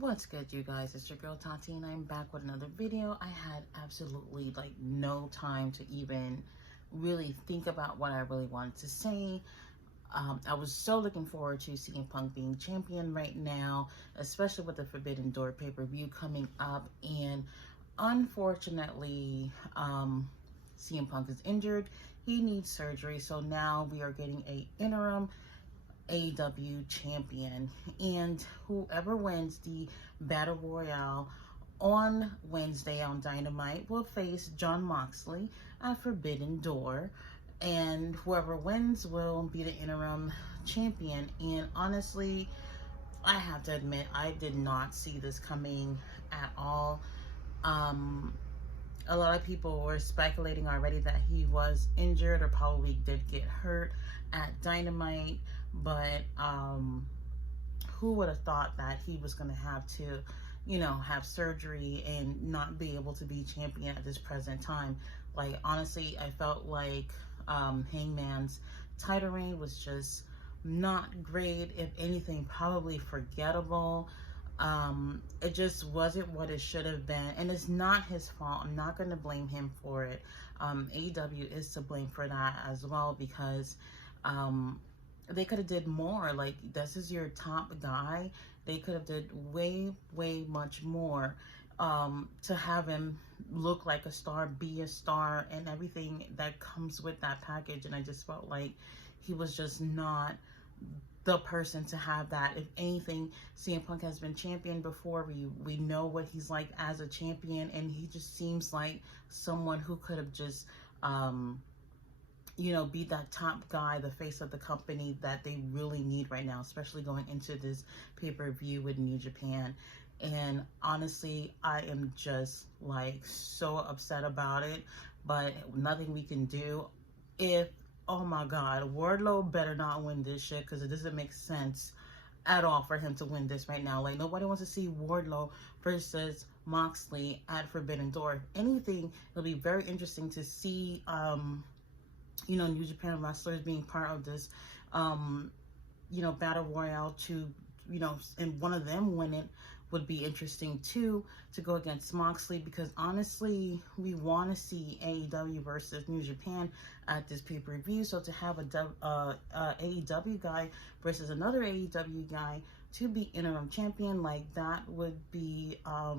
What's good, you guys? It's your girl Tati, and I'm back with another video. I had absolutely no time to even really think about what I really wanted to say. I was so looking forward to CM Punk being champion right now, especially with the Forbidden Door pay-per-view coming up. And unfortunately, CM Punk is injured. He needs surgery, so now we are getting a interim AEW champion, and whoever wins the battle royale on Wednesday on Dynamite will face Jon Moxley at Forbidden Door, and whoever wins will be the interim champion. And honestly, I have to admit, I did not see this coming at all. A lot of people were speculating already that he was injured or probably did get hurt at Dynamite, but who would have thought that he was going to have to, have surgery and not be able to be champion at this present time. Like, honestly, I felt like Hangman's title reign was just not great. If anything, probably forgettable. It just wasn't what it should have been, and it's not his fault. I'm not going to blame him for it. AEW is to blame for that as well, because they could have did more. Like, this is your top guy. They could have did way much more to have him look like a star, be a star, and everything that comes with that package. And I just felt like he was just not the person to have that. If anything, CM Punk has been champion before. We know what he's like as a champion, and he just seems like someone who could have just be that top guy, the face of the company that they really need right now, especially going into this pay-per-view with New Japan. And honestly, I am just so upset about it, but nothing we can do. Oh my God, Wardlow better not win this shit, because it doesn't make sense at all for him to win this right now. Like, nobody wants to see Wardlow versus Moxley at Forbidden Door. If anything, it'll be very interesting to see, New Japan wrestlers being part of this, battle royale to, and one of them winning would be interesting too, to go against Moxley, because honestly, we want to see AEW versus New Japan at this pay-per-view. So to have a AEW guy versus another AEW guy to be interim champion, like, that would be, I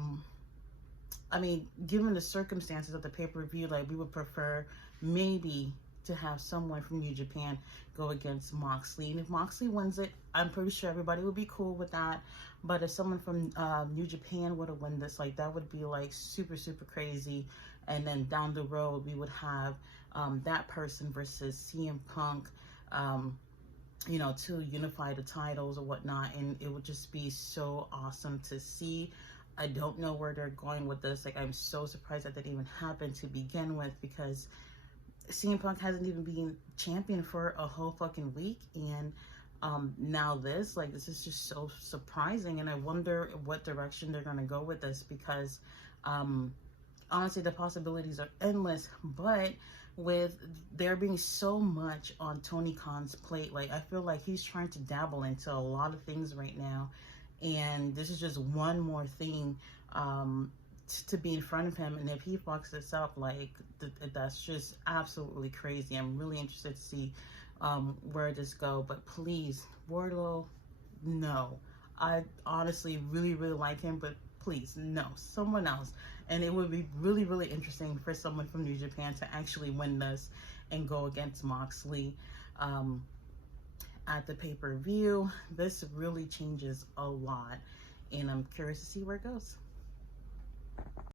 mean, given the circumstances of the pay-per-view, like, we would prefer maybe to have someone from New Japan go against Moxley. And if Moxley wins it, I'm pretty sure everybody would be cool with that. But if someone from New Japan would have won this, like, that would be super crazy. And then down the road, we would have that person versus CM Punk, to unify the titles or whatnot. And it would just be so awesome to see. I don't know where they're going with this. Like, I'm so surprised that even happened to begin with, because CM Punk hasn't even been champion for a whole fucking week, and now this is just so surprising. And I wonder what direction they're gonna go with this, because honestly, the possibilities are endless. But with there being so much on Tony Khan's plate, like, I feel like he's trying to dabble into a lot of things right now, and this is just one more thing to be in front of him. And if he fucks this up, that's just absolutely crazy. I'm really interested to see where this go. But please, Wardlow, no. I honestly really like him, but please, no, someone else. And it would be really interesting for someone from New Japan to actually win this and go against Moxley at the pay-per-view. This really changes a lot, and I'm curious to see where it goes.